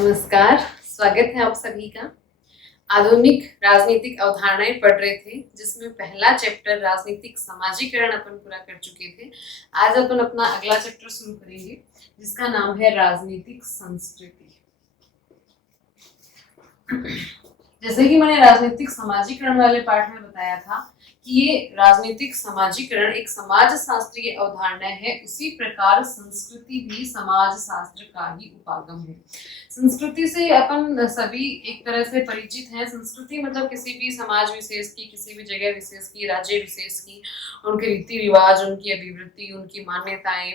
नमस्कार, स्वागत है आप सभी का। आधुनिक राजनीतिक अवधारणाएं पढ़ रहे थे, जिसमें पहला चैप्टर राजनीतिक समाजीकरण अपन पूरा कर चुके थे। आज अपन अपना अगला चैप्टर शुरू करेंगे, जिसका नाम है राजनीतिक संस्कृति। जैसे कि मैंने राजनीतिक समाजीकरण वाले पाठ में बताया था कि ये राजनीतिक समाजीकरण एक समाज शास्त्रीय अवधारणा है, उसी प्रकार संस्कृति भी समाज शास्त्र का ही उपागम है। संस्कृति से अपन सभी एक तरह से परिचित हैं। संस्कृति मतलब किसी भी समाज विशेष की, किसी भी जगह विशेष की, राज्य विशेष की, उनके रीति रिवाज, उनकी अभिवृत्ति, उनकी मान्यताएं,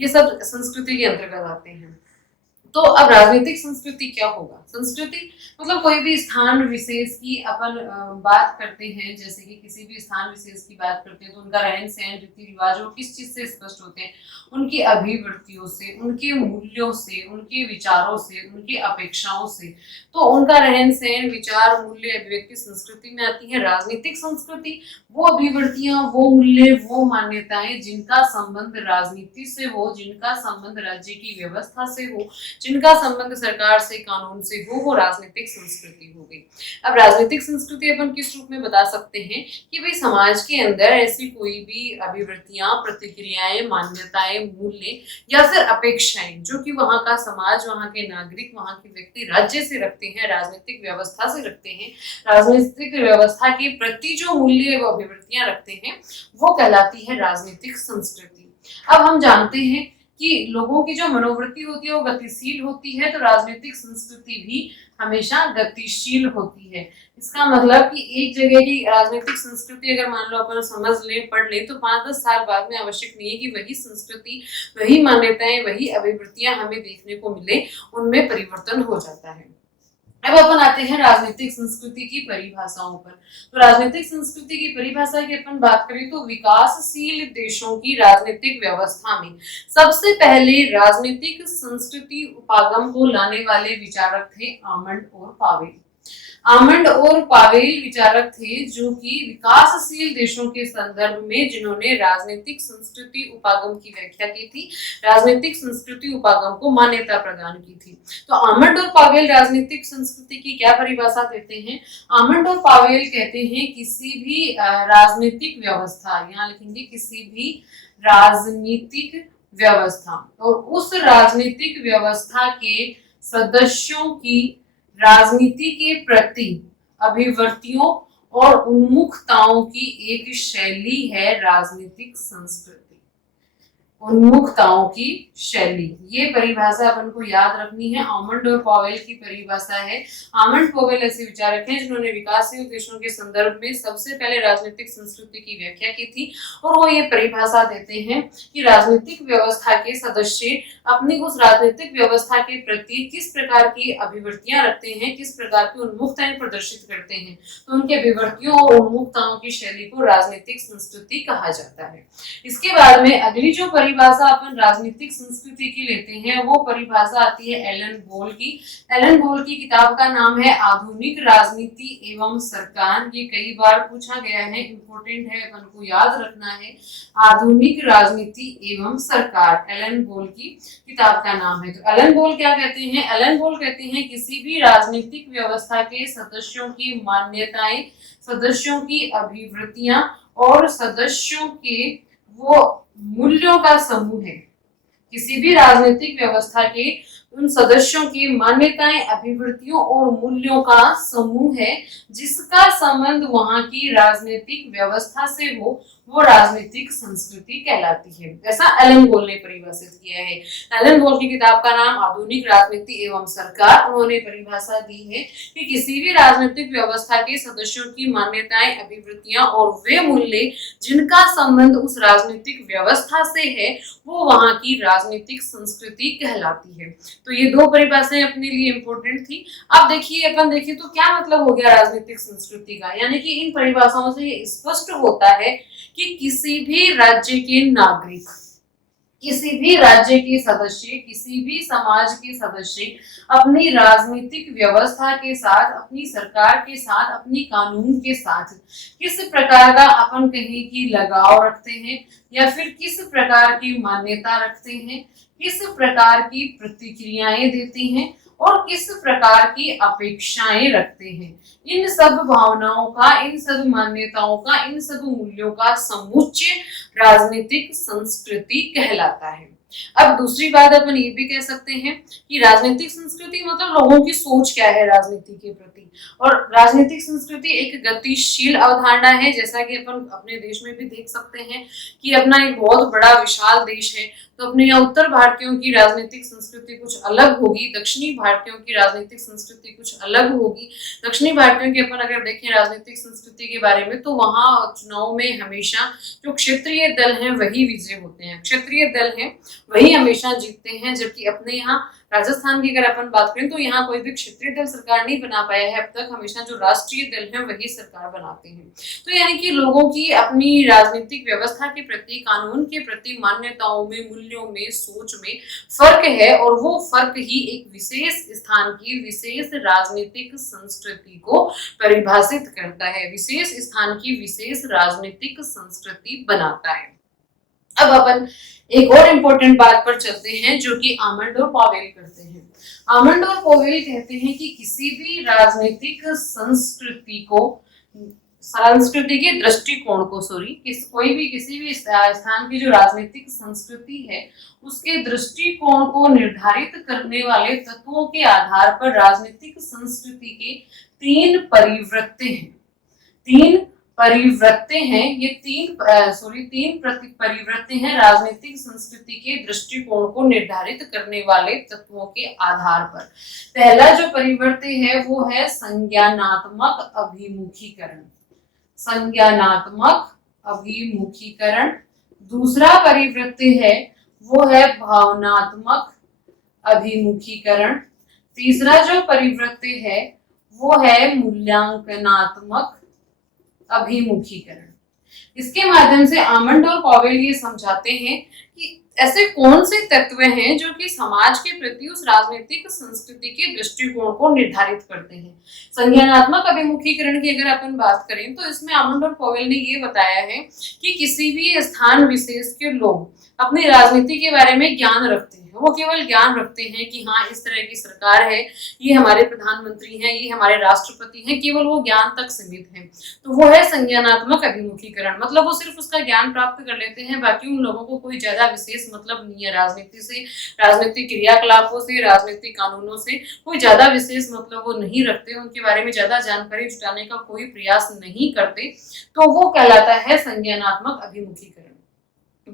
ये सब संस्कृति के अंतर्गत आते हैं। तो अब राजनीतिक संस्कृति क्या होगा? संस्कृति मतलब कोई भी स्थान विशेष की अपन बात करते हैं, जैसे कि किसी भी स्थान विशेष की बात करते हैं तो उनका रहन सहन, रीति रिवाज वो किस चीज से स्पष्ट होते हैं? उनकी अभिवृत्तियों से, उनके मूल्यों से, उनके विचारों से, उनकी अपेक्षाओं से। तो उनका रहन सहन, विचार, मूल्य, अभिव्यक्ति संस्कृति में आती है। राजनीतिक संस्कृति वो अभिवृत्तियां, वो मूल्य, वो मान्यताएं जिनका संबंध राजनीति से हो, जिनका संबंध राज्य की व्यवस्था से हो, जिनका संबंध सरकार से, कानून से हो, वो राजनीतिक संस्कृति हो गई। अब राजनीतिक संस्कृति अपन किस रूप में बता सकते हैं कि भाई समाज के अंदर ऐसी कोई भी अभिवृत्तियां, प्रतिक्रियाएं, मान्यताएं, मूल्य या फिर अपेक्षाएं जो कि वहां का समाज, वहां के नागरिक, वहां के व्यक्ति राज्य से रखते हैं, राजनीतिक व्यवस्था से रखते हैं, राजनीतिक व्यवस्था के प्रति जो मूल्य व अभिवृत्तियां रखते हैं, वो कहलाती है राजनीतिक संस्कृति। अब हम जानते हैं कि लोगों की जो मनोवृत्ति होती है वो गतिशील होती है, तो राजनीतिक संस्कृति भी हमेशा गतिशील होती है। इसका मतलब कि एक जगह की राजनीतिक संस्कृति अगर मान लो अपन समझ लें, पढ़ लें, तो 5-10 साल बाद में आवश्यक नहीं है कि वही संस्कृति, वही मान्यताएं, वही अभिवृत्तियां हमें देखने को मिले, उनमें परिवर्तन हो जाता है। अब अपन आते हैं राजनीतिक संस्कृति की परिभाषाओं पर। तो राजनीतिक संस्कृति की परिभाषा की अपन बात करें तो विकासशील देशों की राजनीतिक व्यवस्था में सबसे पहले राजनीतिक संस्कृति उपागम को लाने वाले विचारक थे आमंड और पावेल। आमंड और पावेल विचारक थे जो कि विकासशील देशों के संदर्भ में जिन्होंने राजनीतिक संस्कृति उपागम की व्याख्या की थी, राजनीतिक संस्कृति उपागम को मान्यता प्रदान की थी। तो आमंड और पावेल राजनीतिक संस्कृति की क्या परिभाषा देते हैं? आमंड और पावेल कहते हैं किसी भी राजनीतिक व्यवस्था, यहाँ लिखेंगे किसी भी राजनीतिक व्यवस्था, और उस राजनीतिक व्यवस्था के सदस्यों की राजनीति के प्रति अभिवृत्तियों और उन्मुखताओं की एक शैली है राजनीतिक संस्कृति। उन्मुखताओं की शैली, ये परिभाषा अपन को याद रखनी है। आमंड और पावेल की परिभाषा है। आमंड पावेल ऐसे विचारक हैं जिन्होंने विकासशील देशों के संदर्भ में सबसे पहले राजनीतिक संस्कृति की व्याख्या की थी, और वो ये परिभाषा देते हैं कि राजनीतिक व्यवस्था के सदस्य अपनी उस राजनीतिक व्यवस्था के प्रति किस प्रकार की अभिवृत्तियां रखते हैं, किस प्रकार की उन्मुखताएं प्रदर्शित करते हैं, तो उनकी अभिवृत्तियों और उन्मुखताओं की शैली को राजनीतिक संस्कृति कहा जाता है। इसके बाद में अगली जो परिभाषा अपन राजनीतिक संस्कृति की लेते हैं, वो परिभाषा आती है एलन बोल की। एलन बोल की किताब का नाम है आधुनिक राजनीति एवं सरकार। ये कई बार पूछा गया है, इंपॉर्टेंट है, अपन को याद रखना है। आधुनिक राजनीति एवं सरकार एलन बोल की किताब का नाम है। तो एलन बोल क्या कहते हैं? एलन बोल कहते हैं किसी भी राजनीतिक व्यवस्था के सदस्यों की मान्यताएं, सदस्यों की अभिवृत्तियां और सदस्यों के वो मूल्यों का समूह है। किसी भी राजनीतिक व्यवस्था के उन सदस्यों की मान्यताएं, अभिवृत्तियों और मूल्यों का समूह है जिसका संबंध वहां की राजनीतिक व्यवस्था से हो, वो राजनीतिक संस्कृति कहलाती है। ऐसा एलन बोल ने परिभाषित किया है। एलन बोल की किताब का नाम आधुनिक राजनीति एवं सरकार। उन्होंने परिभाषा दी है कि किसी भी राजनीतिक व्यवस्था के सदस्यों की मान्यताएं, अभिवृत्तियां और वे मूल्य जिनका संबंध उस राजनीतिक व्यवस्था से है, वो वहां की राजनीतिक संस्कृति कहलाती है। तो ये दो परिभाषाएं अपने लिए इंपॉर्टेंट थी। अब देखिए, अपन देखिए तो क्या मतलब हो गया राजनीतिक संस्कृति का, यानी कि इन परिभाषाओं से ये स्पष्ट होता है कि किसी भी राज्य के नागरिक, किसी भी राज्य के सदस्य, किसी भी समाज के सदस्य अपनी राजनीतिक व्यवस्था के साथ, अपनी सरकार के साथ, अपनी कानून के साथ किस प्रकार का अपन कहें कि लगाव रखते हैं, या फिर किस प्रकार की मान्यता रखते हैं, किस प्रकार की प्रतिक्रियाएं देते हैं, और किस प्रकार की अपेक्षाएं रखते हैं। इन सब भावनाओं का, इन सब मान्यताओं का, इन सब मूल्यों का समुच्चय राजनीतिक संस्कृति कहलाता है। अब दूसरी बात अपन ये भी कह सकते हैं कि राजनीतिक संस्कृति मतलब लोगों की सोच क्या है राजनीति के प्रति। और राजनीतिक संस्कृति एक गतिशील अवधारणा है, जैसा कि अपन अपने देश में भी देख सकते हैं कि अपना एक बहुत बड़ा विशाल देश है, तो अपने यहाँ उत्तर भारतीयों की राजनीतिक संस्कृति कुछ अलग होगी, दक्षिणी भारतीयों की राजनीतिक संस्कृति कुछ अलग होगी। दक्षिणी भारतीयों की अपन अगर देखें राजनीतिक संस्कृति के बारे में, तो वहां चुनाव में हमेशा जो क्षेत्रीय दल हैं वही विजय होते हैं, क्षेत्रीय दल हैं वही हमेशा जीतते हैं। जबकि अपने यहाँ राजस्थान की अगर अपन बात करें तो यहाँ कोई भी क्षेत्रीय दल सरकार नहीं बना पाया है अब तक, हमेशा जो राष्ट्रीय दल है वही सरकार बनाते हैं। तो यानी कि लोगों की अपनी राजनीतिक व्यवस्था के प्रति, कानून के प्रति मान्यताओं में, मूल्यों में, सोच में फर्क है, और वो फर्क ही एक विशेष स्थान की विशेष राजनीतिक संस्कृति को परिभाषित करता है, विशेष स्थान की विशेष राजनीतिक संस्कृति बनाता है। अब अपन एक और इम्पोर्टेंट बात पर चलते हैं जो कि आमंड और पॉवेल करते हैं। आमंड और पॉवेल कहते हैं कि किसी भी राजनीतिक संस्कृति को, संस्कृति के दृष्टिकोण को, किसी भी स्थान की जो राजनीतिक संस्कृति है उसके दृष्टिकोण को निर्धारित करने वाले तत्वों के आधार पर राजनीतिक संस्कृति के तीन परिवृत्ते हैं, ये तीन परिवृत्ते हैं राजनीतिक संस्कृति के दृष्टिकोण को निर्धारित करने वाले तत्वों के आधार पर। पहला जो परिवर्ते है वो है संज्ञानात्मक अभिमुखीकरण। दूसरा परिवृत्ते है वो है भावनात्मक अभिमुखीकरण। तीसरा जो परिवृत्ते है वो है मूल्यांकनात्मक अभिमुखीकरण। इसके माध्यम से आमंड और पॉवेल ये समझाते हैं कि ऐसे कौन से तत्व हैं जो कि समाज के प्रति उस राजनीतिक संस्कृति के दृष्टिकोण को निर्धारित करते हैं। संज्ञानात्मक अभिमुखीकरण की अगर अपन बात करें तो इसमें आमंड और पॉवेल ने ये बताया है कि किसी भी स्थान विशेष के लोग अपनी राजनीति के बारे में ज्ञान रखते हैं, वो केवल ज्ञान रखते हैं कि हाँ इस तरह की सरकार है, ये हमारे प्रधानमंत्री हैं, ये हमारे राष्ट्रपति हैं, केवल वो ज्ञान तक सीमित है। तो वो है संज्ञानात्मक अभिमुखीकरण, मतलब वो सिर्फ उसका ज्ञान प्राप्त कर लेते हैं, बाकी उन लोगों को कोई ज्यादा विशेष मतलब नहीं है राजनीति से, राजनीतिक क्रियाकलापों से, राजनीतिक कानूनों से कोई ज्यादा विशेष मतलब वो नहीं रखते, उनके बारे में ज्यादा जानकारी जुटाने का कोई प्रयास नहीं करते, तो वो कहलाता है संज्ञानात्मक अभिमुखीकरण।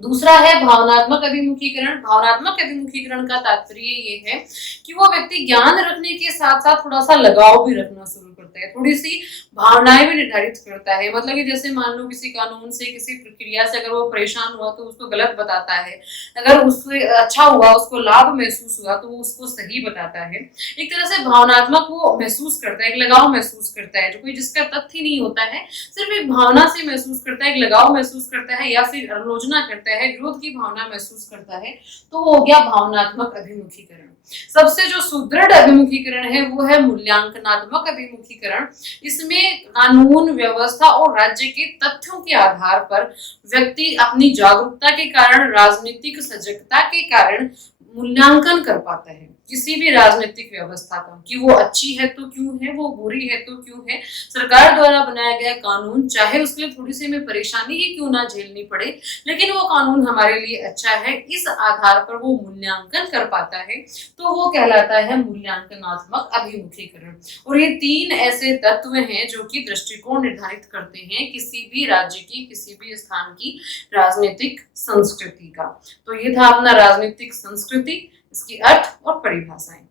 दूसरा है भावनात्मक अभिमुखीकरण। भावनात्मक अभिमुखीकरण का तात्पर्य ये है कि वो व्यक्ति ज्ञान रखने के साथ साथ थोड़ा सा लगाव भी रखना शुरू करता है, थोड़ी सी भावनाएं भी निर्धारित करता है। मतलब कि जैसे मान लो किसी कानून से, किसी प्रक्रिया से अगर वो परेशान हुआ तो उसको गलत बताता है, अगर उससे अच्छा हुआ, उसको लाभ महसूस हुआ तो वो उसको सही बताता है। एक तरह से भावनात्मक वो महसूस करता है, एक लगाव महसूस करता है, जो कोई जिसका तथ्य नहीं होता है, सिर्फ एक भावना से महसूस करता है, एक लगाव महसूस करता है या फिर आलोचना करता है, विरोध की भावना महसूस करता है, तो वो हो गया भावनात्मक अभिमुखीकरण। सबसे जो सुदृढ़ अभिमुखीकरण है वो है मूल्यांकनात्मक अभिमुखीकरण। इसमें कानून व्यवस्था और राज्य के तथ्यों के आधार पर व्यक्ति अपनी जागरूकता के कारण, राजनीतिक सजगता के कारण मूल्यांकन कर पाता है किसी भी राजनीतिक व्यवस्था का, कि वो अच्छी है तो क्यों है, वो बुरी है तो क्यों है। सरकार द्वारा बनाया गया कानून चाहे उसके लिए थोड़ी सी हमें परेशानी ही क्यों ना झेलनी पड़े, लेकिन वो कानून हमारे लिए अच्छा है, इस आधार पर वो मूल्यांकन कर पाता है, तो वो कहलाता है मूल्यांकनात्मक अभिमुखीकरण। और ये तीन ऐसे तत्व हैं जो कि दृष्टिकोण निर्धारित करते हैं किसी भी राज्य की, किसी भी स्थान की राजनीतिक संस्कृति का। तो ये था अपना राजनीतिक संस्कृति, इसकी अर्थ और परिभाषाएं।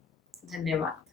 धन्यवाद।